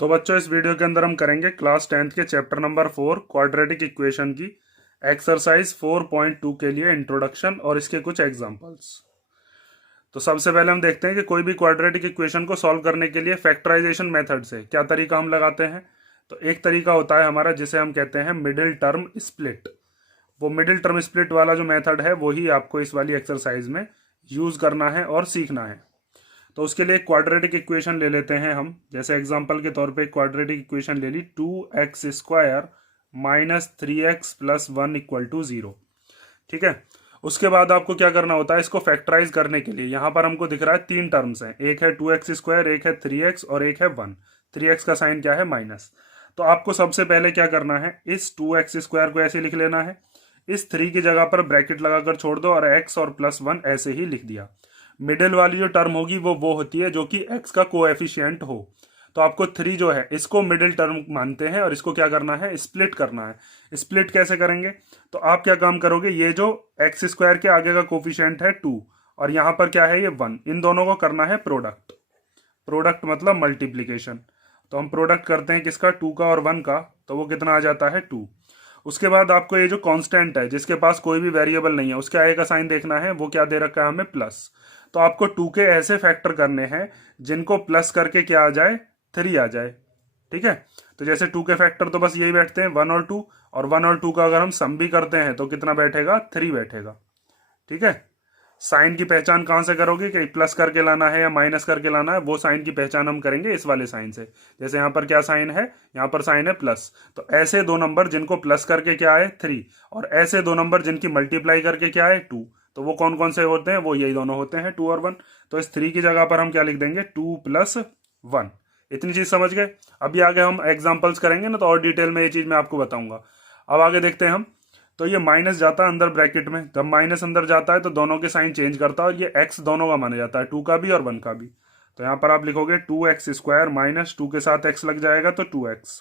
तो बच्चों इस वीडियो के अंदर हम करेंगे क्लास 10th के चैप्टर नंबर 4 क्वाड्रेटिक इक्वेशन की एक्सरसाइज 4.2 के लिए इंट्रोडक्शन और इसके कुछ एग्जांपल्स। तो सबसे पहले हम देखते हैं कि कोई भी क्वाड्रेटिक इक्वेशन को सॉल्व करने के लिए फैक्टराइजेशन मेथड से क्या तरीका हम लगाते हैं। तो एक तरीका होता है हमारा जिसे हम कहते हैं मिडिल टर्म स्प्लिट। वो मिडिल टर्म स्प्लिट वाला जो मेथड है वही आपको इस वाली एक्सरसाइज में यूज करना है और सीखना है। तो उसके लिए क्वाड्रेटिक इक्वेशन ले लेते हैं हम। जैसे एग्जांपल के तौर पे क्वाड्रेटिक इक्वेशन ले ली 2x² minus 3x plus 1 equal to 0। ठीक है। उसके बाद आपको क्या करना होता है, इसको फैक्टराइज करने के लिए यहाँ पर हमको दिख रहा है तीन टर्म्स हैं, एक है 2x², एक है 3x और एक है 1। 3x का साइन क्या है, माइनस। तो आपको सबसे पहले क्या करना है, इस 2x² को ऐसे लिख लेना है, इस 3 की जगह पर ब्रैकेट लगाकर छोड़ दो और x और प्लस 1 ऐसे ही लिख दिया। मिडिल वाली जो टर्म होगी वो होती है जो कि x का कोएफिशिएंट हो। तो आपको 3 जो है इसको मिडिल टर्म मानते हैं और इसको क्या करना है, स्प्लिट करना है। स्प्लिट कैसे करेंगे, तो आप क्या काम करोगे, ये जो x² के आगे का कोफिशिएंट है 2 और यहां पर क्या है ये 1, इन दोनों को करना है प्रोडक्ट। प्रोडक्ट मतलब मल्टीप्लीकेशन। तो हम प्रोडक्ट करते हैं किसका, 2 का और 1 का, तो वो कितना आ जाता है 2। उसके बाद आपको ये जो कांस्टेंट है जिसके पास कोई भी वेरिएबल नहीं है उसके आगे का साइन देखना है, वो क्या दे रखा है हमें, प्लस। तो आपको 2 के ऐसे फैक्टर करने हैं जिनको प्लस करके क्या आ जाए, 3 आ जाए। ठीक है। तो जैसे 2 के फैक्टर तो बस यही बैठते हैं 1 और 2, और 1 और 2 का अगर हम सम भी करते हैं तो कितना बैठेगा, 3 बैठेगा। ठीक है। साइन की पहचान कहां से करोगे कि प्लस करके लाना है या माइनस करके लाना है, वो साइन की पहचान हम करेंगे इस वाले साइन से। जैसे यहाँ पर क्या साइन है, यहाँ पर साइन है प्लस, तो ऐसे दो नंबर जिनको प्लस करके क्या आए 3, और ऐसे दो नंबर जिनकी मल्टीप्लाई करके क्या आए 2, तो वो कौन कौन से होते हैं, वो यही दोनों होते हैं 2 और 1। तो इस 3 की जगह पर हम क्या लिख देंगे, 2 प्लस 1। इतनी चीज समझ गए। अभी आगे हम एग्जाम्पल्स करेंगे ना तो और डिटेल में ये चीज मैं आपको बताऊंगा। अब आगे देखते हैं हम। तो ये माइनस जाता है अंदर ब्रैकेट में, जब माइनस अंदर जाता है तो दोनों के साइन चेंज करता है और ये x दोनों का माना जाता है, 2 का भी और 1 का भी। तो यहां पर आप लिखोगे 2x² माइनस 2 के साथ x लग जाएगा तो 2x,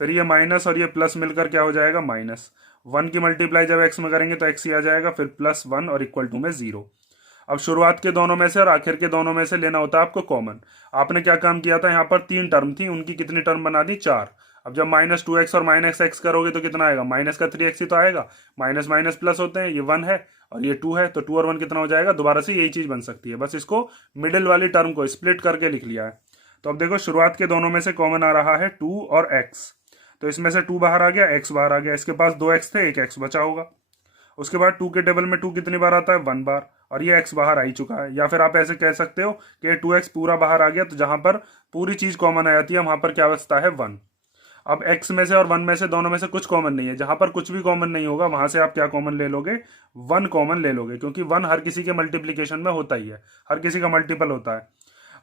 फिर ये माइनस और ये प्लस मिलकर क्या हो जाएगा, माइनस। 1 की मल्टीप्लाई जब x में करेंगे तो x ही आ जाएगा, फिर प्लस 1 और इक्वल टू में 0। अब शुरुआत के दोनों में से और आखिर के दोनों में से लेना होता है आपको कॉमन। आपने क्या काम किया था, यहाँ पर 3 टर्म थी, उनकी कितनी टर्म बना दी, 4। अब जब -2x और -x करोगे तो कितना आएगा, माइनस का 3x ही तो आएगा, माइनस माइनस प्लस होते हैं, ये 1 है और ये 2 है, तो 2 और 1 कितना हो जाएगा, दोबारा से यही चीज बन सकती है, बस इसको मिडिल वाली टर्म को स्प्लिट करके लिख लिया है। तो अब देखो शुरुआत के दोनों में से कॉमन आ रहा है 2 और x, तो इसमें से 2 बाहर आ गया, x बाहर आ गया, इसके पास 2x थे, एक x बचा होगा। उसके बाद 2 के टेबल में 2 कितनी बार आता है, 1 बार, और ये x बाहर आ ही चुका है। या फिर आप ऐसे कह सकते हो कि 2x पूरा बाहर आ गया, तो जहां पर पूरी चीज कॉमन आ जाती है वहां पर क्या बचता है, 1। अब x में से और 1 में से दोनों में से कुछ कॉमन नहीं है, जहां पर कुछ भी कॉमन नहीं होगा वहां से आप क्या कॉमन ले लोगे, 1 कॉमन ले लोगे, क्योंकि 1 हर किसी के मल्टीप्लीकेशन में होता ही है, हर किसी का मल्टीपल होता है।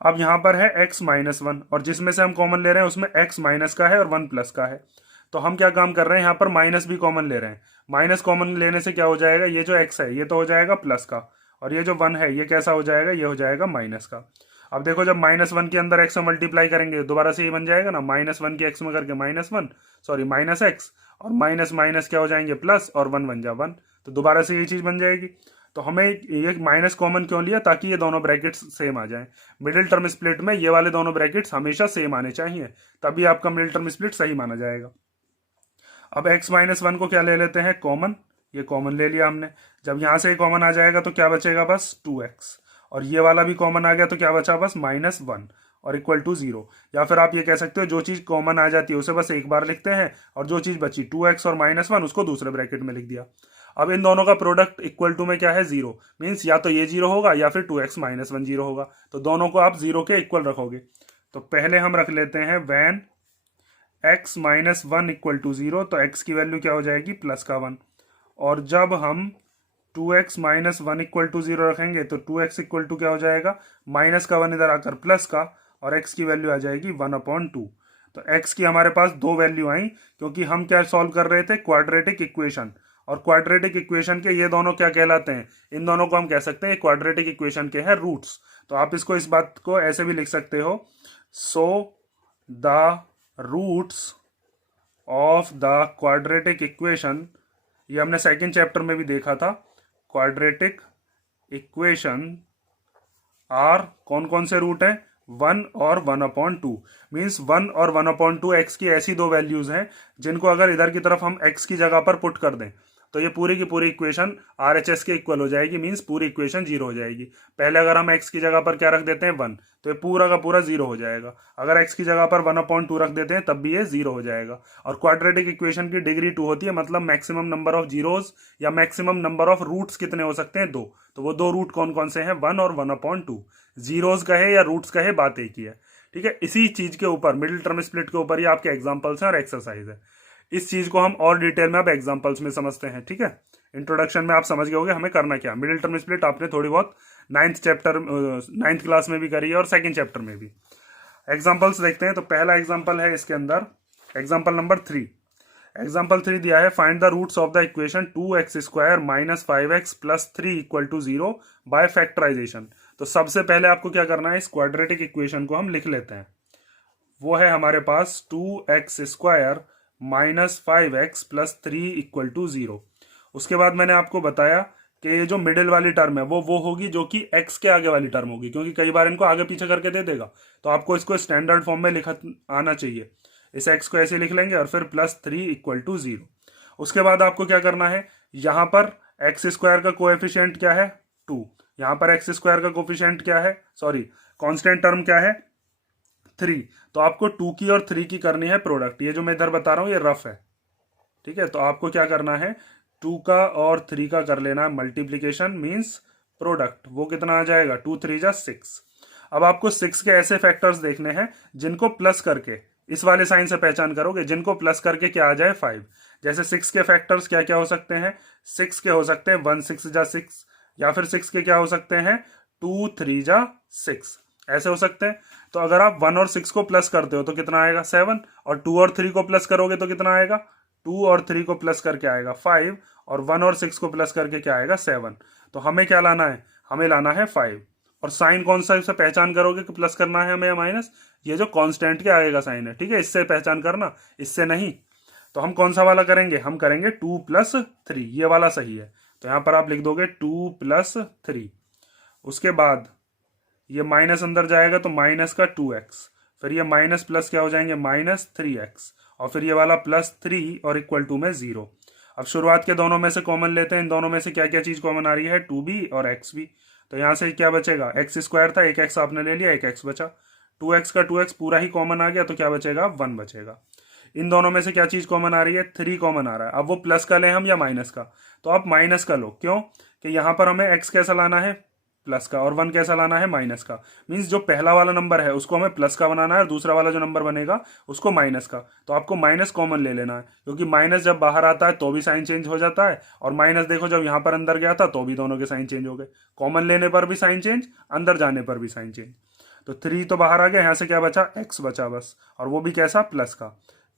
अब यहाँ पर है x-1 और जिसमें से हम कॉमन ले रहे हैं उसमें x माइनस का है और 1 प्लस का है। तो हम क्या काम कर रहे हैं, यहाँ पर माइनस भी कॉमन ले रहे हैं। माइनस कॉमन लेने से क्या हो जाएगा, ये जो x है ये तो हो जाएगा प्लस का, और ये जो 1 है ये कैसा हो जाएगा, ये हो जाएगा माइनस का। अब देखो जब -1 के अंदर x में मल्टीप्लाई करेंगे दोबारा से ये बन जाएगा ना, -1 के x में करके -1, सॉरी -x, और माइनस माइनस क्या हो जाएंगे, प्लस, और 1 बन जा 1, तो दोबारा से ये चीज बन जाएगी। तो हमें ये माइनस कॉमन क्यों लिया, ताकि ये दोनों ब्रैकेट्स सेम आ जाएं। मिडिल टर्म स्प्लिट में ये वाले दोनों ब्रैकेट्स हमेशा सेम आने चाहिए, तभी आपका मिडिल टर्म स्प्लिट सही माना जाएगा। अब x-1 को क्या ले लेते हैं, कॉमन। ये कॉमन ले लिया हमने। जब यहां से कॉमन आ जाएगा तो क्या बचेगा, बस 2x, और ये वाला भी कॉमन आ गया तो क्या बचा, बस -1 और इक्वल टू 0। या फिर आप ये कह सकते हो जो चीज कॉमन आ जाती है उसे बस एक बार लिखते हैं, और जो चीज बची 2x और -1 उसको दूसरे ब्रैकेट में लिख दिया। अब इन दोनों का प्रोडक्ट इक्वल टू में क्या है, 0, मीन्स या तो ये 0 होगा या फिर 2x -1 0 होगा, तो दोनों को आप 0 के इक्वल रखोगे। तो पहले हम रख लेते हैं वैन x-1 इक्वल टू 0, तो x की वैल्यू क्या हो जाएगी, प्लस का 1। और जब हम 2x -1 इक्वल टू 0 रखेंगे तो 2x इक्वल टू क्या हो जाएगा, माइनस का 1 इधर आकर प्लस का, और x की वैल्यू आ जाएगी 1/2। तो x की हमारे पास दो वैल्यू आई, क्योंकि हम क्या सॉल्व कर रहे थे, क्वाड्रेटिक इक्वेशन। और क्वाड्रेटिक इक्वेशन के ये दोनों क्या कहलाते हैं, इन दोनों को हम कह सकते हैं क्वाड्रेटिक इक्वेशन के हैं रूट्स। तो आप इसको, इस बात को ऐसे भी लिख सकते हो, so the roots of the quadratic equation, ये हमने सेकंड चैप्टर में भी देखा था। क्वाड्रेटिक इक्वेशन आर कौन कौन से रूट हैं, 1 और 1/2 मीन्स 1 और 1/2 एक्स की ऐसी दो वैल्यूज हैं जिनको अगर इधर की तरफ हम एक्स की जगह पर पुट कर दें तो ये पूरी की पूरी इक्वेशन RHS के इक्वल हो जाएगी, मीन्स पूरी इक्वेशन जीरो हो जाएगी। पहले अगर हम एक्स की जगह पर क्या रख देते हैं 1, तो ये पूरा का पूरा जीरो हो जाएगा। अगर एक्स की जगह पर 1/2 रख देते हैं तब भी ये जीरो हो जाएगा। और क्वाड्रेटिक इक्वेशन की डिग्री 2 होती है, मतलब मैक्सिमम नंबर ऑफ जीरोज या मैक्सिमम नंबर ऑफ रूट्स कितने हो सकते हैं, 2। तो वो दो रूट कौन कौन से हैं, 1 और 1/2। जीरोज कहे या रूट्स कहे, बात एक ही है। ठीक है, इसी चीज के ऊपर मिडिल टर्म स्प्लिट के ऊपर ही आपके एग्जांपल्स हैं और एक्सरसाइज है। इस चीज को हम और डिटेल में अब एग्जांपल्स में समझते हैं। ठीक है, इंट्रोडक्शन में आप समझ गए होंगे हमें करना क्या। मिडिल टर्म स्प्लिट आपने थोड़ी बहुत 9th क्लास में भी करी है और 2nd चैप्टर में भी। एग्जांपल्स देखते हैं। तो पहला एग्जांपल है इसके अंदर, एग्जांपल नंबर 3। एग्जांपल 3 दिया है, find the roots of the equation 2x² - 5x + 3 = 0 by factorisation. तो सबसे पहले आपको क्या करना है, इस क्वाड्रेटिक इक्वेशन को हम लिख लेते हैं। वो है हमारे पास 2x² - 5x + 3 = 0। उसके बाद मैंने आपको बताया कि ये जो मिडिल वाली टर्म है वो होगी जो कि x के आगे वाली टर्म होगी, क्योंकि कई बार इनको आगे पीछे करके दे देगा। तो आपको इसको स्टैंडर्ड फॉर्म में लिखा आना चाहिए। इस x को ऐसे लिख लेंगे और फिर +3 = 0। उसके बाद आपको क्या करना है, यहां पर x² का कोएफिशिएंट क्या है, 2। यहां पर x² का कोएफिशिएंट क्या है, सॉरी कांस्टेंट टर्म क्या है, 3। तो आपको 2 की और 3 की करनी है प्रोडक्ट। ये जो मैं इधर बता रहा हूं ये रफ है। ठीक है, तो आपको क्या करना है, 2 का और 3 का कर लेना है मल्टीप्लीकेशन, मीन्स प्रोडक्ट। वो कितना आ जाएगा, 2 3 जा 6। अब आपको 6 के ऐसे फैक्टर्स देखने हैं जिनको प्लस करके, इस वाले साइन से पहचान करोगे, जिनको प्लस करके क्या आ जाए 5। जैसे 6 के फैक्टर्स क्या क्या हो सकते हैं, 6 के हो सकते हैं 1 6 जा 6, या फिर 6 के क्या हो सकते हैं 2 3 जा 6, ऐसे हो सकते हैं। तो अगर आप 1 और 6 को प्लस करते हो तो कितना आएगा 7, और 2 और 3 को प्लस करोगे तो कितना आएगा, 2 और 3 को प्लस करके आएगा 5, और 1 और 6 को प्लस करके क्या आएगा 7। तो हमें क्या लाना है, हमें लाना है 5। और साइन कौन सा, इससे पहचान करोगे कि प्लस करना है हमें या माइनस, ये जो कांस्टेंट के आगे का साइन है। ठीक है, इससे पहचान करना, इससे नहीं। तो हम कौन सा वाला करेंगे, हम करेंगे 2 + 3, ये वाला सही है। तो यहां पर आप लिख दोगे 2 + 3। उसके बाद ये माइनस अंदर जाएगा तो माइनस का 2x, फिर ये माइनस प्लस क्या हो जाएंगे -3x, और फिर ये वाला +3 और = में 0। अब शुरुआत के दोनों में से कॉमन लेते हैं। इन दोनों में से क्या क्या चीज कॉमन आ रही है, 2b और x भी। तो यहां से क्या बचेगा, x² था, एक x आपने ले लिया, एक x बचा। 2x का 2x पूरा ही कॉमन आ गया, तो क्या बचेगा 1 बचेगा। इन दोनों में से क्या चीज कॉमन आ रही है, 3 कॉमन आ रहा है। अब वो प्लस का लें हम या माइनस का, तो आप माइनस का लो। क्यों, कि यहां पर हमें x कैसा लाना है, प्लस का, और 1 कैसा लाना है, माइनस का। मींस जो पहला वाला नंबर है उसको हमें प्लस का बनाना है, और दूसरा वाला जो नंबर बनेगा उसको माइनस का। तो आपको माइनस कॉमन ले लेना है, क्योंकि माइनस जब बाहर आता है तो भी साइन चेंज हो जाता है, और माइनस देखो जब यहां पर अंदर गया था तो भी दोनों के साइन चेंज हो गए। कॉमन लेने पर भी साइन चेंज, अंदर जाने पर भी साइन चेंज। तो 3 तो बाहर आ गया, यहां से क्या बचा, x बचा बस, और वो भी कैसा, प्लस का।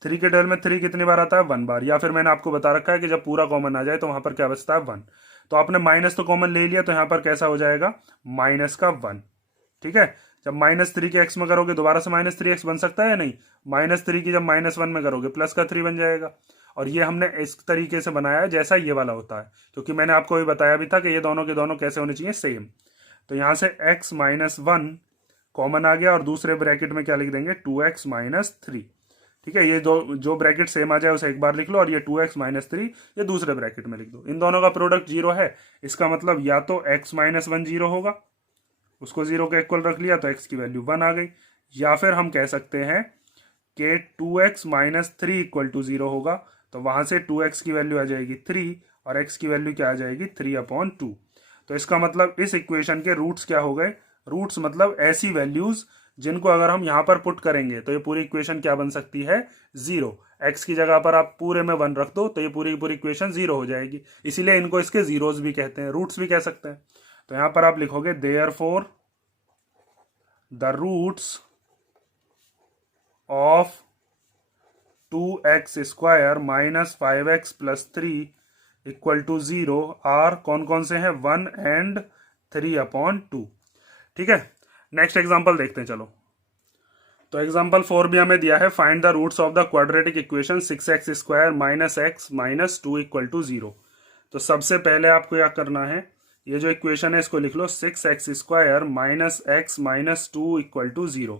3 के टेबल में 3 कितनी बार आता है, 1 बार। या फिर मैंने आपको बता रखा है कि जब पूरा कॉमन आ जाए तो वहां पर क्या बचता है, 1। तो आपने माइनस तो कॉमन ले लिया, तो यहां पर कैसा हो जाएगा, माइनस का 1। ठीक है, जब -3 के x में करोगे दोबारा से -3x बन सकता है या नहीं, -3 की जब -1 में करोगे प्लस का 3 बन जाएगा। और ये हमने इस तरीके से बनाया है जैसा ये वाला होता है, क्योंकि मैंने आपको भी बताया भी था कि ये दोनों के दोनों कैसे होने चाहिए, सेम। तो यहां से x - 1 कॉमन आ गया, और दूसरे ब्रैकेट में क्या लिख देंगे, 2x - 3। ठीक है, ये जो ब्रैकेट सेम आ जाए उसे एक बार लिख लो, और ये 2x - 3 ये दूसरे ब्रैकेट में लिख दो। इन दोनों का प्रोडक्ट 0 है, इसका मतलब या तो x - 1 0 होगा, उसको 0 के इक्वल रख लिया तो x की वैल्यू 1 आ गई, या फिर हम कह सकते हैं कि 2x - 3 = 0 होगा। तो वहां से 2x की वैल्यू आ जाएगी 3, और x की वैल्यू क्या आ जाएगी 3/2। तो इसका मतलब इस इक्वेशन के रूट्स क्या हो गए, रूट्स मतलब ऐसी वैल्यूज जिनको अगर हम यहां पर पुट करेंगे तो ये पूरी इक्वेशन क्या बन सकती है, 0। x की जगह पर आप पूरे में 1 रख दो तो ये पूरी पूरी इक्वेशन 0 हो जाएगी। इसीलिए इनको इसके जीरोस भी कहते हैं, रूट्स भी कह सकते हैं। तो यहां पर आप लिखोगे therefore the roots of 2x² - 5x + 3 = 0 are कौन कौन से हैं, 1 and 3/2। ठीक है, नेक्स्ट एग्जांपल देखते हैं। चलो, तो एग्जांपल 4 भी हमें दिया है, find the roots of the quadratic equation 6x² - x - 2 = 0। तो सबसे पहले आपको क्या करना है, ये जो इक्वेशन है इसको लिख लो 6x² minus x minus 2 equal to 0।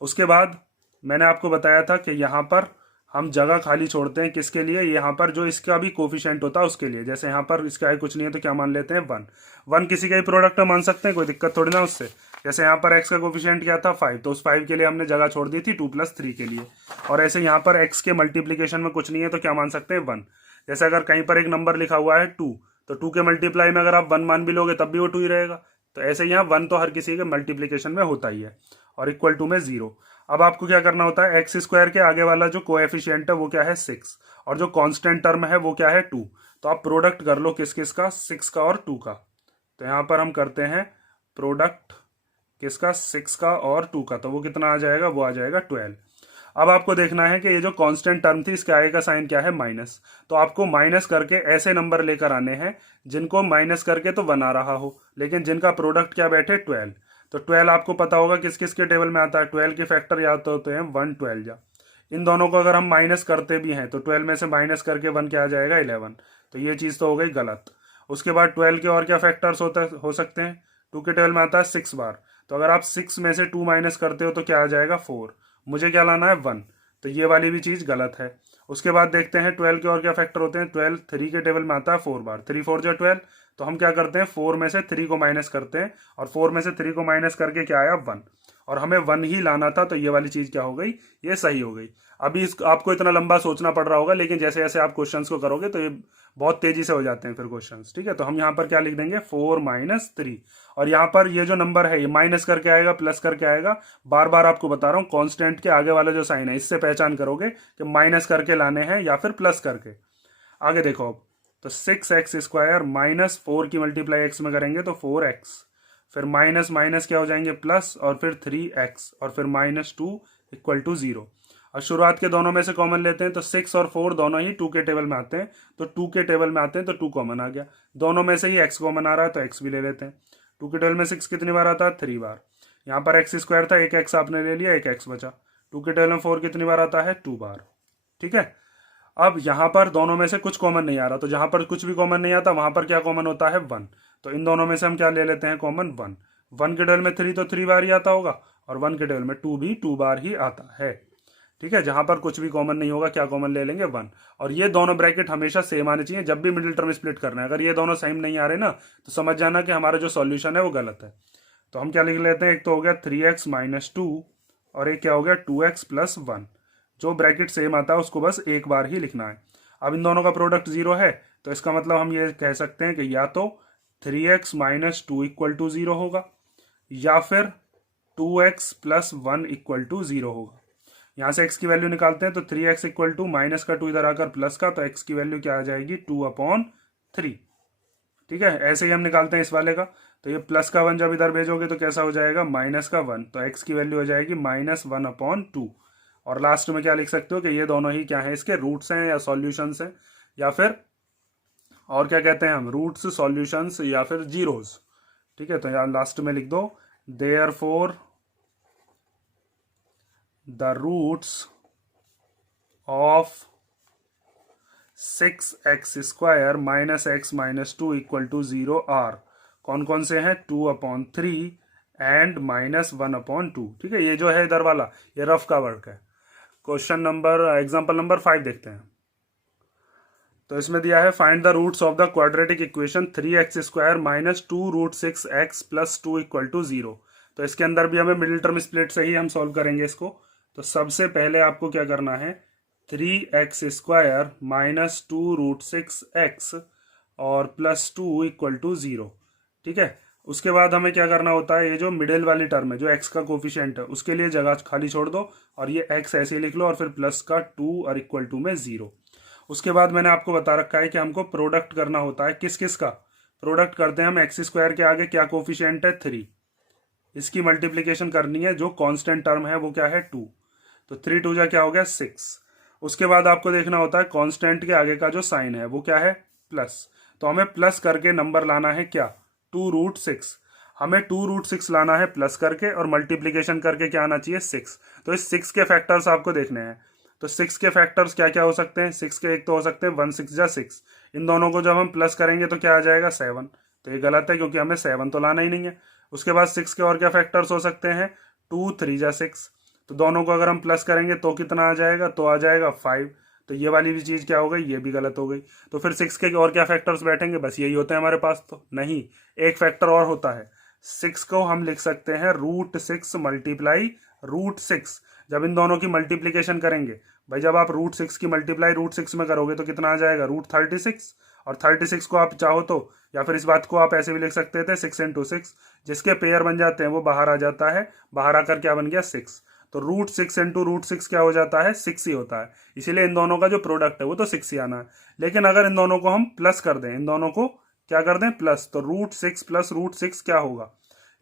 उसके बाद मैंने आपको बताया था कि यहाँ पर हम जगह खाली छोड़ते हैं किसके लिए, यहाँ पर जो इसका भी कोफिशिएंट होता है उसके लिए। जैसे यहाँ पर इसका कुछ नहीं है तो क्या मान लेते हैं 1। 1 किसी का ही प्रोडक्ट मान सकते हैं, कोई दिक्कत थोड़ी ना उससे। जैसे यहाँ पर x का कोफिशिएंट क्या था 5, तो उस 5 के लिए हमने जगह छोड़ दी थी 2 + 3 के लिए। और ऐसे यहाँ पर x के मल्टीप्लीकेशन में कुछ नहीं है तो क्या मान सकते हैं 1। जैसे अगर कहीं पर एक नंबर लिखा हुआ है 2, तो 2 के मल्टीप्लाई में अगर आप 1 मान भी लोगे तब भी वो 2 ही रहेगा। तो ऐसे यहाँ 1 तो हर किसी के मल्टीप्लीकेशन में होता ही है, और इक्वल टू में 0। अब आपको क्या करना होता है, x² के आगे वाला जो कोएफिशिएंट है वो क्या है 6, और जो कांस्टेंट टर्म है वो क्या है 2। तो आप प्रोडक्ट कर लो किस किस का, 6 का और 2 का। तो यहाँ पर हम करते हैं प्रोडक्ट किसका, 6 का और 2 का। तो वो कितना आ जाएगा, वो आ जाएगा 12। अब आपको देखना है कि ये जो कांस्टेंट टर्म थी इसके आगे का साइन क्या है, माइनस। तो आपको माइनस करके ऐसे नंबर लेकर आने हैं जिनको माइनस करके तो 1 आ रहा हो, लेकिन जिनका प्रोडक्ट क्या बैठे 12। तो 12 आपको पता होगा किस किस के टेबल में आता है, 12 के फैक्टर याद तो होते हैं 1, 12 जा। इन दोनों को अगर हम माइनस करते भी हैं तो 12 में से माइनस करके 1 क्या आ जाएगा 11। तो ये चीज़ तो हो गई गलत। उसके बाद 12 के और क्या फैक्टर्स हो सकते हैं, 2 के टेबल में आता है 6 बार। तो अगर आप 6 में से 2 माइनस करते हो तो क्या आ जाएगा 4। मुझे क्या लाना है 1, तो ये वाली भी चीज़ गलत है। उसके बाद देखते हैं 12 के और क्या फैक्टर होते हैं। 12 3 के टेबल में आता है 4 बार, 3 4 जो 12। तो हम क्या करते हैं 4 में से 3 को माइनस करते हैं, और 4 में से 3 को माइनस करके क्या आया 1, और हमें 1 ही लाना था। तो ये वाली चीज़ क्या हो गई, ये सही हो गई। अभी आपको इतना लंबा सोचना पड़ रहा होगा, लेकिन जैसे जैसे आप क्वेश्चंस को करोगे तो ये बहुत तेजी से हो जाते हैं फिर क्वेश्चंस। ठीक है, तो हम यहाँ पर क्या लिख देंगे 4 - 3, और यहाँ पर ये जो नंबर है ये माइनस करके आएगा प्लस करके आएगा। बार बार आपको बता रहा हूँ कांस्टेंट के आगे वाला जो साइन है इससे पहचान करोगे कि माइनस करके लाने हैं या फिर प्लस करके। आगे देखो अब, तो 6x² माइनस 4 की मल्टीप्लाई x में करेंगे तो 4x, फिर माइनस माइनस क्या हो जाएंगे प्लस, और फिर 3x, और फिर -2 इक्वल टू 0। और शुरुआत के दोनों में से कॉमन लेते हैं तो 6 और 4 दोनों ही 2 के टेबल में आते हैं, तो 2 के टेबल में आते हैं तो 2 कॉमन आ गया। दोनों में से ही x कॉमन आ रहा है तो x भी ले लेते हैं। 2 के टेबल में 6 कितनी बार आता है 3 बार। यहाँ पर x² था, एक x आपने ले लिया, एक x बचा। 2 के टेबल में 4 कितनी बार आता है 2 बार। ठीक है, अब यहाँ पर दोनों में से कुछ कॉमन नहीं आ रहा, तो जहां पर कुछ भी कॉमन नहीं आता वहां पर क्या कॉमन होता है 1। तो इन दोनों में से हम क्या ले लेते हैं कॉमन 1। 1 के टेबल में 3 तो 3 बार ही आता होगा, और 1 के टेबल में 2 भी 2 बार ही आता है। ठीक है, जहां पर कुछ भी कॉमन नहीं होगा क्या कॉमन ले लेंगे 1। और ये दोनों ब्रैकेट हमेशा सेम आने चाहिए जब भी मिडिल टर्म स्प्लिट करना है। अगर ये दोनों सेम नहीं आ रहे ना तो समझ जाना कि हमारा जो सॉल्यूशन है वो गलत है। तो हम क्या लिख लेते हैं, एक तो हो गया 3x - 2, और एक क्या हो गया 2x + 1। जो ब्रैकेट सेम आता है उसको बस एक बार ही लिखना है। अब इन दोनों का प्रोडक्ट 0 है, तो इसका मतलब हम ये कह सकते हैं कि या तो 3x - 2 इक्वल टू 0 होगा, या फिर 2x + 1 इक्वल टू 0 होगा। यहाँ से x की वैल्यू निकालते हैं तो 3x इक्वल टू माइनस का 2 इधर आकर प्लस का, तो x की वैल्यू क्या आ जाएगी 2/3। ठीक है, ऐसे ही हम निकालते हैं इस वाले का। तो ये प्लस का 1 जब इधर भेजोगे तो कैसा हो जाएगा माइनस का 1, तो x की वैल्यू हो जाएगी -1/2। और लास्ट में क्या लिख सकते हो कि ये दोनों ही क्या है, इसके रूट्स हैं या सॉल्यूशंस हैं, या फिर और क्या कहते हैं हम, रूट्स, सॉल्यूशंस, या फिर जीरोस। ठीक है, तो यहाँ लास्ट में लिख दो therefore the roots of 6x² minus x - 2 equal to 0 are. कौन कौन से हैं, 2/3 एंड -1/2। ठीक है, ये जो है इधर वाला ये रफ का वर्क है। क्वेश्चन नंबर एग्जांपल नंबर 5 देखते हैं। तो इसमें दिया है find the roots of the quadratic equation 3x² minus 2√6x + 2 equal to 0। तो इसके अंदर भी हमें मिडिल टर्म स्प्लिट से ही हम सॉल्व करेंगे इसको। तो सबसे पहले आपको क्या करना है, 3x² माइनस 2√6x और +2 इक्वल टू 0। ठीक है, उसके बाद हमें क्या करना होता है, ये जो मिडिल वाली टर्म है जो x का कोफिशिएंट है उसके लिए जगह खाली छोड़ दो, और ये x ऐसे ही लिख लो, और फिर प्लस का 2 और इक्वल टू में 0। उसके बाद मैंने आपको बता रखा है कि हमको प्रोडक्ट करना होता है किस किस का। प्रोडक्ट करते हैं हम x² के आगे क्या कोफिशिएंट है 3, इसकी मल्टीप्लीकेशन करनी है, जो कांस्टेंट टर्म है वो क्या है 2। तो 3 2 जा क्या हो गया 6। उसके बाद आपको देखना होता है कांस्टेंट के आगे का जो साइन है वो क्या है प्लस। तो हमें प्लस करके नंबर लाना है क्या 2√6। हमें 2√6 लाना है प्लस करके, और मल्टीप्लीकेशन करके क्या आना चाहिए 6। तो इस 6 के फैक्टर्स आपको देखने हैं। तो 6 के फैक्टर्स क्या क्या हो सकते हैं, 6 के एक तो हो सकते हैं 1 6 जा 6। इन दोनों को जब हम प्लस करेंगे तो क्या आ जाएगा 7। तो ये गलत है क्योंकि हमें 7 तो लाना ही नहीं है। उसके बाद 6 के और क्या फैक्टर्स हो सकते हैं, 2 3 जा 6, तो दोनों को अगर हम प्लस करेंगे तो कितना आ जाएगा, तो आ जाएगा 5। तो ये वाली भी चीज क्या हो गई, ये भी गलत हो गई। तो फिर 6 के और क्या फैक्टर्स बैठेंगे, बस यही होते हैं हमारे पास, तो नहीं, एक फैक्टर और होता है। 6 को हम लिख सकते हैं √6 मल्टीप्लाई √6। जब इन दोनों की मल्टीप्लीकेशन करेंगे, भाई जब आप √6 की मल्टीप्लाई √6 में करोगे तो कितना आ जाएगा, √36। और 36 को आप चाहो तो, या फिर इस बात को आप ऐसे भी लिख सकते थे 6 × 6, जिसके पेयर बन जाते हैं वो बाहर आ जाता है, बाहर आकर क्या बन गया, 6। तो √6 × √6 क्या हो जाता है, 6 ही होता है। इसीलिए इन दोनों का जो प्रोडक्ट है वो तो 6 ही आना है। लेकिन अगर इन दोनों को हम प्लस कर दें, इन दोनों को क्या कर दें, प्लस, तो √6 + √6 क्या होगा,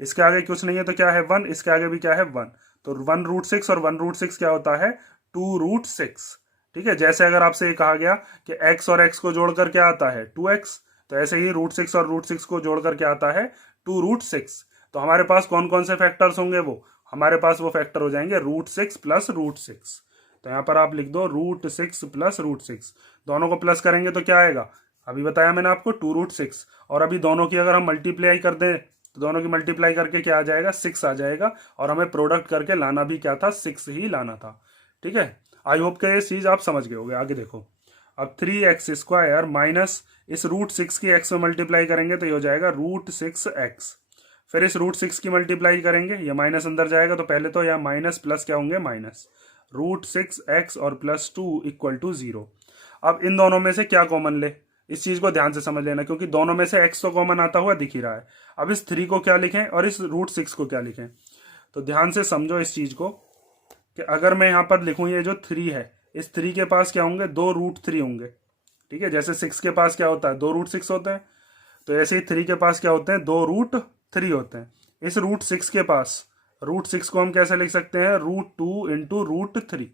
इसके आगे कुछ नहीं है तो क्या है, 1, इसके आगे भी क्या है, 1। तो 1√6 और 1√6 क्या होता है, 2√6। ठीक है, जैसे अगर आपसे ये कहा गया कि x और x को जोड़कर क्या आता है, 2x, तो ऐसे ही √6 और √6 को जोड़कर क्या आता है, 2√6। तो हमारे पास कौन कौन से फैक्टर्स होंगे, वो हमारे पास वो फैक्टर हो जाएंगे √6 + √6। तो यहाँ पर आप लिख दो √6 + √6, दोनों को प्लस करेंगे तो क्या आएगा, अभी बताया मैंने आपको 2√6। और अभी दोनों की अगर हम मल्टीप्लाई कर दें तो दोनों की मल्टीप्लाई करके क्या आ जाएगा, 6 आ जाएगा। और हमें प्रोडक्ट करके लाना भी क्या था, 6 ही लाना था। ठीक है, आई होप के ये चीज आप समझ गए होंगे। आगे देखो, अब 3x² माइनस इस √6 की x में मल्टीप्लाई करेंगे तो ये हो जाएगा √6x। फिर इस √6 की मल्टीप्लाई करेंगे, ये माइनस अंदर जाएगा, तो पहले तो यहाँ माइनस प्लस क्या होंगे, माइनस √6x और +2 = 0। अब इन दोनों में से क्या कॉमन ले, इस चीज को ध्यान से समझ लेना, क्योंकि दोनों में से x तो कॉमन आता हुआ दिख ही रहा है। अब इस 3 को क्या लिखें और इस √6 को क्या लिखें, तो ध्यान से समझो इस चीज को कि अगर मैं यहाँ पर लिखूं ये जो 3 है, इस 3 के पास क्या होंगे, 2 √3 होंगे। ठीक है, जैसे 6 के पास क्या होता है, 2 √6 होते हैं, तो ऐसे ही 3 के पास क्या होते हैं, 2 √3 होते हैं। इस √6 के पास, √6 को हम कैसे लिख सकते हैं, √2 × √3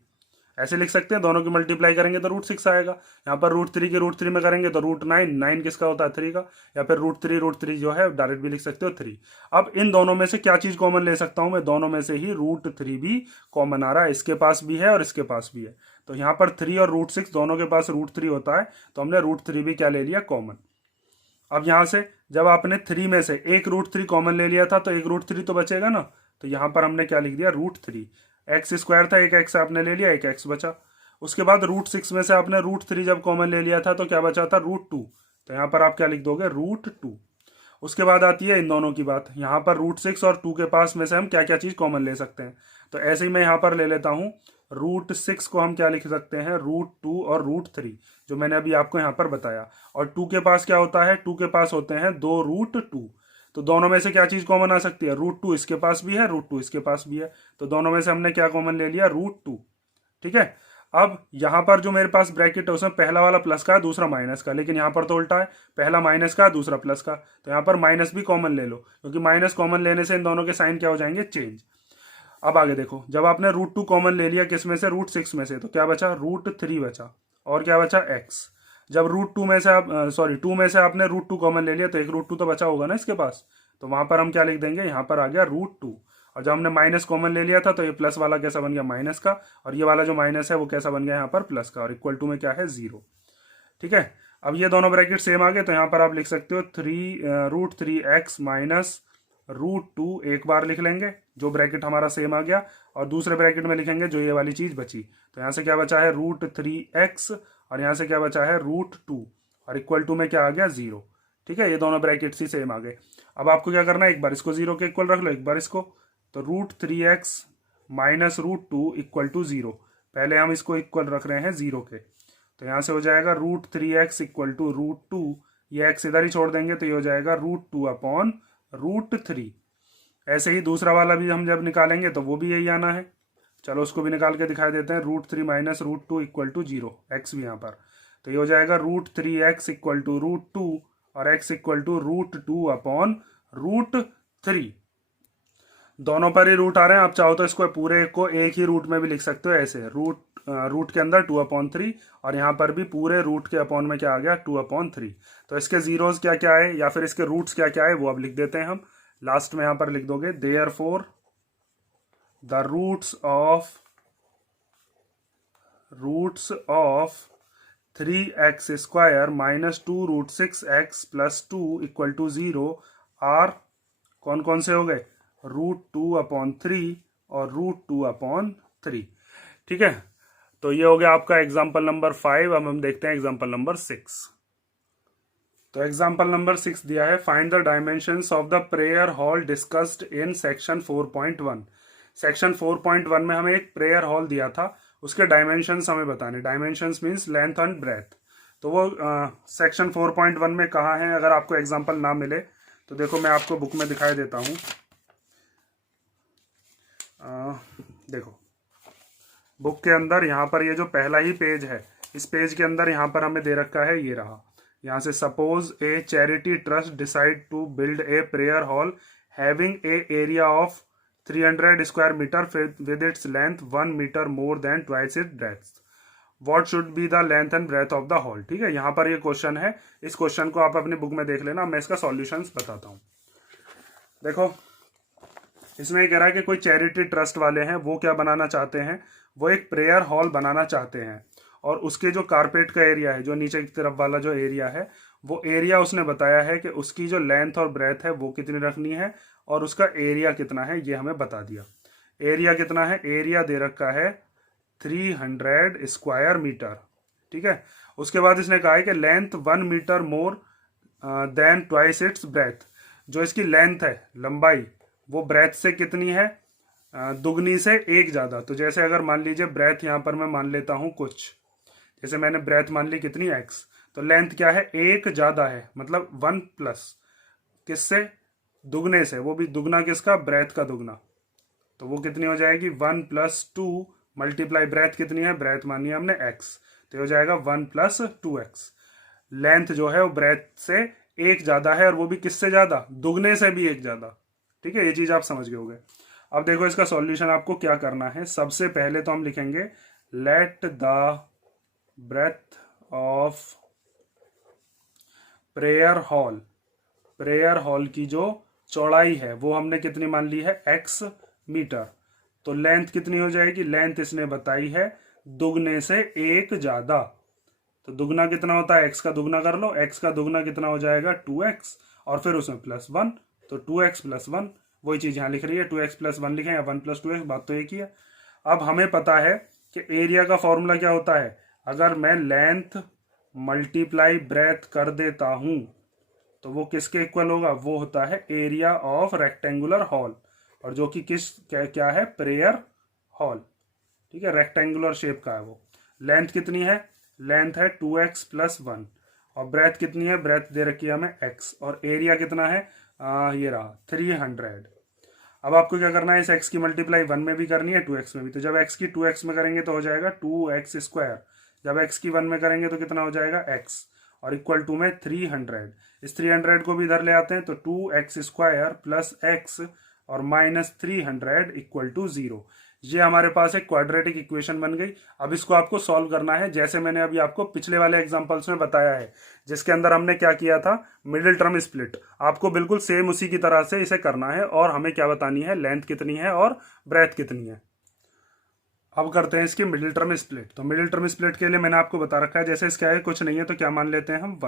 ऐसे लिख सकते हैं। दोनों की मल्टीप्लाई करेंगे तो √6 आएगा। यहाँ पर √3 के √3 में करेंगे तो √9, 9 किसका होता है, 3 का, या फिर √3 जो है डायरेक्ट भी लिख सकते हो 3। अब इन दोनों में से क्या चीज कॉमन ले सकता हूं मैं, दोनों में से ही √3 भी कॉमन आ रहा है, इसके पास भी है और इसके पास भी है। तो यहाँ पर 3 और √6 दोनों के पास √3 होता है, तो हमने √3 भी क्या ले लिया, कॉमन। अब यहां से जब आपने 3 में से एक √3 कॉमन ले लिया था तो एक √3 तो बचेगा ना, तो यहां पर हमने क्या लिख दिया, √3। x² था, एक x आपने ले लिया, एक x बचा। उसके बाद √6 में से आपने √3 जब कॉमन ले लिया था तो क्या बचा था, √2। तो यहाँ पर आप क्या लिख दोगे, √2। उसके बाद आती है इन दोनों की बात, यहाँ पर √6 और 2 के पास में से हम क्या क्या चीज कॉमन ले सकते हैं। तो ऐसे ही मैं यहाँ पर ले लेता हूँ, √6 को हम क्या लिख सकते हैं, √2 और √3, जो मैंने अभी आपको यहाँ पर बताया। और 2 के पास क्या होता है, 2 के पास होते हैं 2 √2। तो दोनों में से क्या चीज कॉमन आ सकती है, √2 इसके पास भी है, √2 इसके पास भी है, तो दोनों में से हमने क्या कॉमन ले लिया, √2। ठीक है, अब यहां पर जो मेरे पास ब्रैकेट है उसमें पहला वाला प्लस का है, दूसरा माइनस का, लेकिन यहां पर तो उल्टा है, पहला माइनस का, दूसरा प्लस का। तो यहां पर माइनस भी कॉमन ले लो, क्योंकि माइनस कॉमन लेने से इन दोनों के साइन क्या हो जाएंगे, चेंज। अब आगे देखो, जब आपने √2 कॉमन ले लिया किस में से, √6 में से, तो क्या बचा, √3 बचा, और क्या बचा, x। जब √2 में से आप 2 में से आपने √2 कॉमन ले लिया तो एक √2 तो बचा होगा ना इसके पास, तो वहां पर हम क्या लिख देंगे, यहाँ पर आ गया √2। और जब हमने माइनस कॉमन ले लिया था तो ये प्लस वाला कैसा बन गया, माइनस का, और ये वाला जो माइनस है वो कैसा बन गया यहाँ पर, प्लस का, और इक्वल टू में क्या है, 0। ठीक है, अब ये दोनों ब्रैकेट सेम आ गए, तो यहाँ पर आप लिख सकते हो √3x माइनस √2 एक बार लिख लेंगे, जो ब्रैकेट हमारा सेम आ गया, और दूसरे ब्रैकेट में लिखेंगे जो ये वाली चीज बची। तो यहाँ से क्या बचा है, √3x, और यहाँ से क्या बचा है, √2, और इक्वल टू में क्या आ गया, 0। ठीक है, ये दोनों ब्रैकेट ही सेम आ गए। अब आपको क्या करना है, एक बार इसको 0 के इक्वल रख लो, एक बार इसको, तो √3x माइनस √2 = 0। पहले हम इसको इक्वल रख रहे हैं 0 के, तो यहां से हो जाएगा √3x = √2, ये x इधर ही छोड़ देंगे तो ये हो जाएगा √2/√3। ऐसे ही दूसरा वाला भी हम जब निकालेंगे तो वो भी यही आना है। चलो उसको भी निकाल के दिखा देते हैं, √3 माइनस √2 = 0, x भी यहाँ पर, तो ये हो जाएगा √3x = √2 और x = √2/√3। दोनों पर ही रूट आ रहे हैं, आप चाहो तो इसको पूरे को एक ही रूट में भी लिख सकते हो, ऐसे रूट के अंदर 2/3, और यहाँ पर भी पूरे रूट के अपॉन में क्या आ गया, 2/3। तो इसके जीरोस क्या क्या है या फिर इसके रूट्स क्या क्या है वो अब लिख देते हैं हम। लास्ट में यहाँ पर लिख दोगे, therefore the roots of 3x² minus 2√6x+2 equal to 0 are कौन कौन से हो गए, √2/3 और √2/3। ठीक है, तो ये हो गया आपका एग्जाम्पल नंबर 5। अब हम देखते हैं एग्जाम्पल नंबर 6। तो एग्जाम्पल नंबर 6 दिया है, find the dimensions of the prayer hall discussed in section 4.1। Section 4.1 में हमें एक प्रेयर हॉल दिया था, उसके डायमेंशंस हमें बताने। Dimensions means length and breadth. तो वो सेक्शन 4.1 में कहाँ है, अगर आपको एग्जाम्पल ना मिले तो देखो मैं आपको बुक में दिखाई देता हूँ। देखो बुक के अंदर यहाँ पर ये जो पहला ही पेज है, इस पेज के अंदर यहाँ पर हमें दे रखा है, ये रहा। यहाँ से suppose a charity trust decide to build a prayer hall having a area of 300 square metre with its length 1 metre more than twice its breadth. What should be the length and breadth of the hall. ठीक है, यहाँ पर ये question है, इस question को आप अपनी बुक में देख लेना, मैं इसका सॉल्यूशंस बताता हूँ। देखो इसमें ये कह रहा है कि कोई चैरिटी ट्रस्ट वाले हैं, वो क्या बनाना चाहते हैं, वो एक प्रेयर हॉल बनाना चाहते हैं, और उसके जो कारपेट का एरिया है, जो नीचे की तरफ वाला जो एरिया है, वो एरिया उसने बताया है कि उसकी जो लेंथ और ब्रेथ है वो कितनी रखनी है, और उसका एरिया कितना है ये हमें बता दिया। एरिया कितना है, एरिया दे रखा है 300 स्क्वायर मीटर। ठीक है, उसके बाद इसने कहा है कि length 1 metre more than twice its breadth. जो इसकी लेंथ है, लंबाई, वो ब्रेथ से कितनी है, दुगनी से एक ज्यादा। तो जैसे अगर मान लीजिए ब्रेथ यहाँ पर मैं मान लेता हूँ कुछ, जैसे मैंने ब्रेथ मान ली कितनी x, तो लेंथ क्या है, एक ज्यादा है, मतलब 1 प्लस किससे, दुगने से, वो भी दुगना किसका, ब्रेथ का दुगना। तो वो कितनी हो जाएगी, 1 + 2 मल्टीप्लाई ब्रेथ कितनी है, ब्रेथ मानी है हमने x, तो हो जाएगा 1 + 2x। लेंथ जो है वो ब्रेथ से एक ज्यादा है, और वो भी किससे ज्यादा, दुगने से भी एक ज्यादा। ठीक है, ये चीज आप समझ गए होंगे। अब देखो इसका सॉल्यूशन आपको क्या करना है। सबसे पहले तो हम लिखेंगे let the breadth of prayer hall, prayer hall की जो चौड़ाई है वो हमने कितनी मान ली है, x मीटर। तो लेंथ कितनी हो जाएगी, लेंथ इसने बताई है दुगने से एक ज्यादा। तो दुगना कितना होता है, x का दुगना कर लो, x का दुगना कितना हो जाएगा 2x, और फिर उसमें +1, तो 2x + 1, वही चीज यहाँ लिख रही है, 2x + 1 लिखें या 1 + 2x, बात तो एक ही है। अब हमें पता है कि एरिया का फॉर्मूला क्या होता है, अगर मैं लेंथ मल्टीप्लाई ब्रेथ कर देता हूं तो वो किसके इक्वल होगा, वो होता है एरिया ऑफ रेक्टेंगुलर हॉल, और जो कि किस क्या है, प्रेयर हॉल। ठीक है, रेक्टेंगुलर शेप का है वो। लेंथ कितनी है, लेंथ है 2x + 1, और ब्रेथ कितनी है, ब्रेथ दे रखी है हमें x, और एरिया कितना है, ये रहा 300। अब आपको क्या करना है, इस x की मल्टीप्लाई 1 में भी करनी है, 2x में भी। तो जब x की 2x में करेंगे तो हो जाएगा 2x², जब x की 1 में करेंगे तो कितना हो जाएगा x, और इक्वल टू में 300। इस 300 को भी इधर ले आते हैं, तो 2x² + x और -300 इक्वल टू 0। ये हमारे पास एक क्वाड्रेटिक इक्वेशन बन गई। अब इसको आपको सॉल्व करना है, जैसे मैंने अभी आपको पिछले वाले एग्जांपल्स में बताया है, जिसके अंदर हमने क्या किया था, मिडिल टर्म स्प्लिट। आपको बिल्कुल सेम उसी की तरह से इसे करना है, और हमें क्या बतानी है, लेंथ कितनी है और ब्रेथ कितनी है। अब करते हैं इसकी मिडिल टर्म स्प्लिट। तो मिडिल टर्म स्प्लिट के लिए मैंने आपको बता रखा है, जैसे इसका है कुछ नहीं है तो क्या मान लेते हैं हम,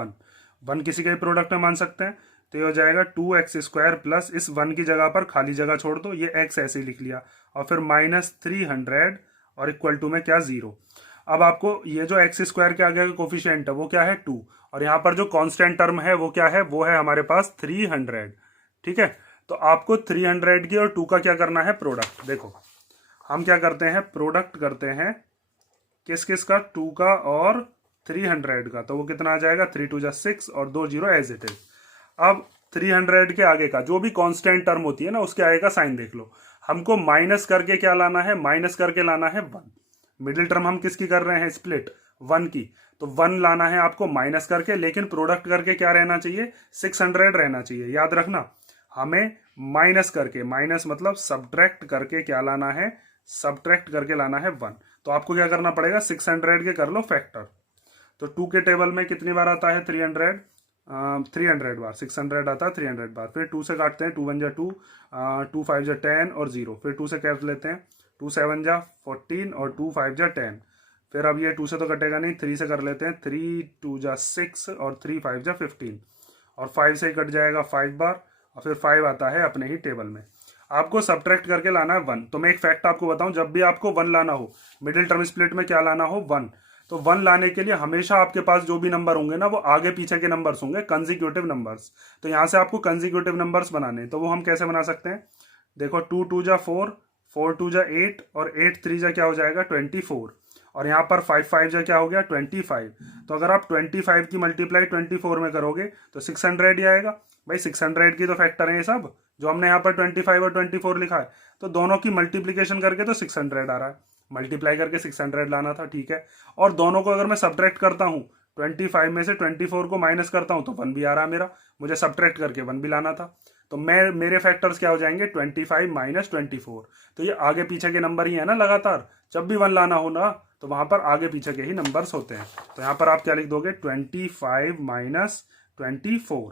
1 किसी के प्रोडक्ट में मान सकते हैं। तो ये हो जाएगा 2x² प्लस इस 1 की जगह पर खाली जगह छोड़ दो, ये x ऐसे ही लिख लिया, और फिर -300 और इक्वल टू में क्या, 0। अब आपको ये जो x² के आगे का कोफिशिएंट है वो क्या है, 2, और यहाँ पर जो कांस्टेंट टर्म है वो क्या है, वो है हमारे पास 300। ठीक है, तो आपको 300 की और 2 का क्या करना है, प्रोडक्ट। देखो हम क्या करते हैं, प्रोडक्ट करते हैं किस किस का, 2 का और 300 का। तो वो कितना आ जाएगा, 3 × 2 = 6 और 2 0 एज इट इज। अब 300 के आगे का जो भी कांस्टेंट टर्म होती है ना, उसके आगे का साइन देख लो। हमको माइनस करके क्या लाना है, माइनस करके लाना है 1। मिडिल टर्म हम किसकी कर रहे हैं, स्प्लिट 1 की, तो 1 लाना है आपको माइनस करके, लेकिन प्रोडक्ट करके क्या रहना चाहिए, 600 रहना चाहिए। याद रखना, हमें माइनस करके, माइनस मतलब सब्ट्रैक्ट करके क्या लाना है, सब्ट्रैक्ट करके लाना है 1। तो आपको क्या करना पड़ेगा, 600 के कर लो फैक्टर। तो 2 के टेबल में कितनी बार आता है, 300 बार, 600 आता है 300 बार। फिर 2 से काटते हैं, 2 1 = 2, 2 5 = 10 और 0। फिर 2 से कैट लेते हैं, 2 7 = 14 और 2 5 = 10। फिर अब ये 2 से तो कटेगा नहीं, 3 से कर लेते हैं, 3 2 जा 6 और 3 5 जा 15 और 5 से ही कट जाएगा 5 बार और फिर 5 आता है अपने ही टेबल में। आपको सब्ट्रैक्ट करके लाना है 1। तो मैं एक फैक्ट आपको बताऊं, जब भी आपको 1 लाना हो मिडिल टर्म स्प्लिट में क्या लाना हो 1, तो 1 लाने के लिए हमेशा आपके पास जो भी नंबर होंगे ना वो आगे पीछे के नंबर्स होंगे, कंजिक्यूटिव नंबर्स। तो यहां से आपको कंजिक्यूटिव नंबर्स बनाने, तो वो हम कैसे बना सकते हैं, देखो 2 2 जा 4, 4 2 जा 8 और 8 3 जा क्या हो जाएगा 24 और यहाँ पर 5 5 जा क्या हो गया 25। तो अगर आप 25 की मल्टीप्लाई 24 में करोगे तो 600 ही आएगा। भाई 600 की तो फैक्टर है ये सब, जो हमने यहाँ पर 25 और 24 लिखा है, तो दोनों की मल्टीप्लीकेशन करके तो 600 आ रहा है, मल्टीप्लाई करके 600 लाना था, ठीक है। और दोनों को अगर मैं सब्ट्रैक्ट करता हूँ, 25 में से 24 को माइनस करता हूँ तो 1 भी आ रहा है मेरा, मुझे सब्ट्रैक्ट करके 1 भी लाना था। तो मेरे फैक्टर्स क्या हो जाएंगे 25 माइनस 24। तो ये आगे पीछे के नंबर ही है ना लगातार, जब भी 1 लाना हो ना तो वहां पर आगे पीछे के ही नंबर्स होते हैं। तो यहाँ पर आप क्या लिख दोगे 25 माइनस 24।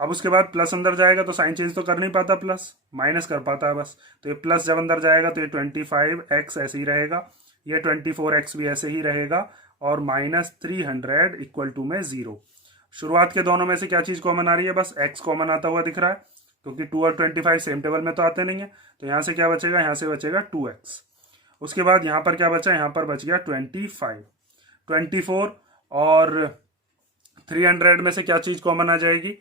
अब उसके बाद प्लस अंदर जाएगा तो साइन चेंज तो कर नहीं पाता, प्लस माइनस कर पाता है बस। तो ये प्लस जब अंदर जाएगा तो ये 25x ऐसे ही रहेगा, ये 24x भी ऐसे ही रहेगा और माइनस 300 इक्वल टू में 0। शुरुआत के दोनों में से क्या चीज कॉमन आ रही है, बस x कॉमन आता हुआ दिख रहा है, क्योंकि 2 और 25 सेम टेबल में तो आते नहीं है। तो यहाँ से क्या बचेगा, यहाँ से बचेगा 2x। उसके बाद यहाँ पर क्या बचा, यहाँ पर बच गया 25, 24 और 300 में से क्या चीज कॉमन आ जाएगी।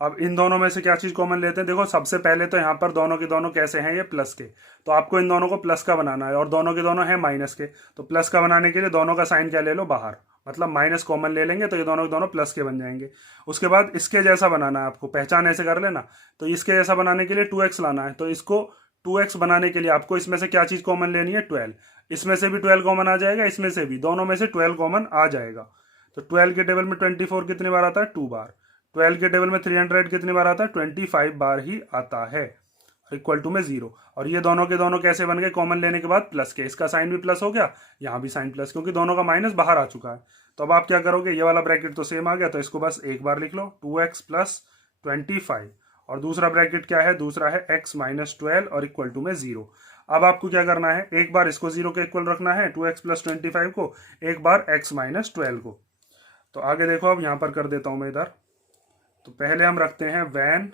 अब इन दोनों में से क्या चीज कॉमन लेते हैं, देखो सबसे पहले तो यहाँ पर दोनों के दोनों कैसे हैं, ये प्लस के, तो आपको इन दोनों को प्लस का बनाना है और दोनों के दोनों हैं माइनस के। तो प्लस का बनाने के लिए दोनों का साइन क्या ले लो बाहर, मतलब माइनस कॉमन ले लेंगे तो ये दोनों के दोनों प्लस के बन जाएंगे। उसके बाद इसके जैसा बनाना है आपको, पहचान ऐसे कर लेना। तो इसके जैसा बनाने के लिए 2x लाना है, तो इसको 2x बनाने के लिए आपको इसमें से क्या चीज कॉमन लेनी है 12। इसमें से भी 12 कॉमन आ जाएगा, इसमें से भी, दोनों में से 12 कॉमन आ जाएगा। तो 12 के टेबल में 24 कितनी बार आता है 2 बार, 12 के टेबल में 300 कितनी बार आता है 25 बार ही आता है, इक्वल टू में 0। और ये दोनों के दोनों कैसे बन गए, कॉमन लेने के बाद प्लस के, इसका साइन भी प्लस हो गया, यहाँ भी साइन प्लस, क्योंकि दोनों का माइनस बाहर आ चुका है। तो अब आप क्या करोगे, ये वाला ब्रैकेट तो सेम आ गया तो इसको बस एक बार लिख लो 2x प्लस 25 और दूसरा ब्रैकेट क्या है, दूसरा है x माइनस 12 और इक्वल टू में 0। अब आपको क्या करना है, एक बार इसको 0 के इक्वल रखना है 2x प्लस 25 को, एक बार x माइनस 12 को। तो आगे देखो, अब यहां पर कर देता हूं मैं इधर। तो पहले हम रखते हैं van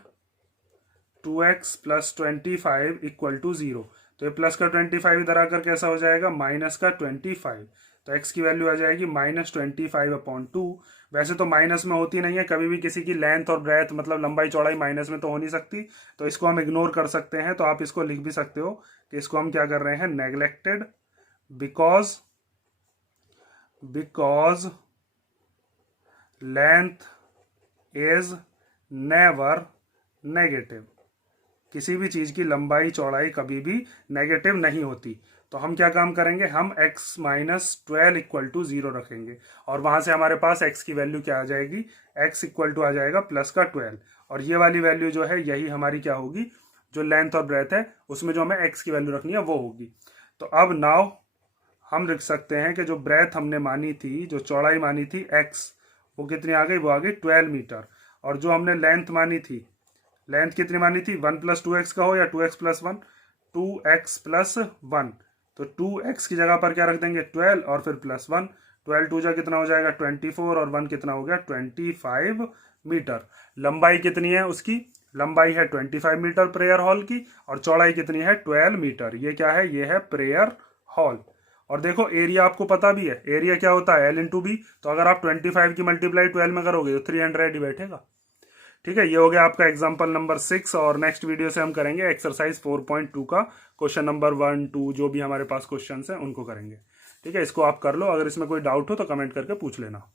2x plus 25 equal to 0। तो ये प्लस का 25 इधर आकर कैसा हो जाएगा, माइनस का 25। तो x की वैल्यू आ जाएगी माइनस 25/2। वैसे तो माइनस में होती नहीं है कभी भी, किसी की लेंथ और ब्रेथ मतलब लंबाई चौड़ाई माइनस में तो हो नहीं सकती, तो इसको हम इग्नोर कर सकते हैं। तो आप इसको लिख भी सकते हो कि इसको हम क्या कर रहे हैं, neglected because length is never negative. किसी भी चीज की लंबाई चौड़ाई कभी भी नेगेटिव नहीं होती। तो हम क्या काम करेंगे, हम x माइनस 12 इक्वल टू 0 रखेंगे और वहां से हमारे पास x की वैल्यू क्या आ जाएगी, x इक्वल टू आ जाएगा प्लस का 12 और ये वाली वैल्यू जो है यही हमारी क्या होगी, जो लेंथ और ब्रेथ है उसमें जो हमें x की वैल्यू रखनी है वो होगी। तो अब नाउ हम लिख सकते हैं कि जो ब्रेथ हमने मानी थी, जो चौड़ाई मानी थी x, वो कितनी आ गई, वो आ गई 12 मीटर। और जो हमने लेंथ मानी थी, लेंथ कितनी मानी थी, 1 प्लस 2x का हो या 2x प्लस 1, 2x प्लस 1। तो 2x की जगह पर क्या रख देंगे 12 और फिर प्लस 1, 12 2 जा कितना हो जाएगा 24 और 1 कितना हो गया 25 मीटर। लंबाई कितनी है उसकी, लंबाई है 25 मीटर प्रेयर हॉल की और चौड़ाई कितनी है 12 मीटर। ये क्या है, ये है प्रेयर हॉल। और देखो एरिया आपको पता भी है, एरिया क्या होता है L इंटू बी। तो अगर आप 25 की मल्टीप्लाई 12 में करोगे तो 300 ही बैठेगा। ठीक है, ये हो गया आपका एग्जांपल नंबर 6 और नेक्स्ट वीडियो से हम करेंगे एक्सरसाइज 4.2 का क्वेश्चन नंबर 1 2 जो भी हमारे पास क्वेश्चन हैं उनको करेंगे। ठीक है, इसको आप कर लो, अगर इसमें कोई डाउट हो तो कमेंट करके पूछ लेना।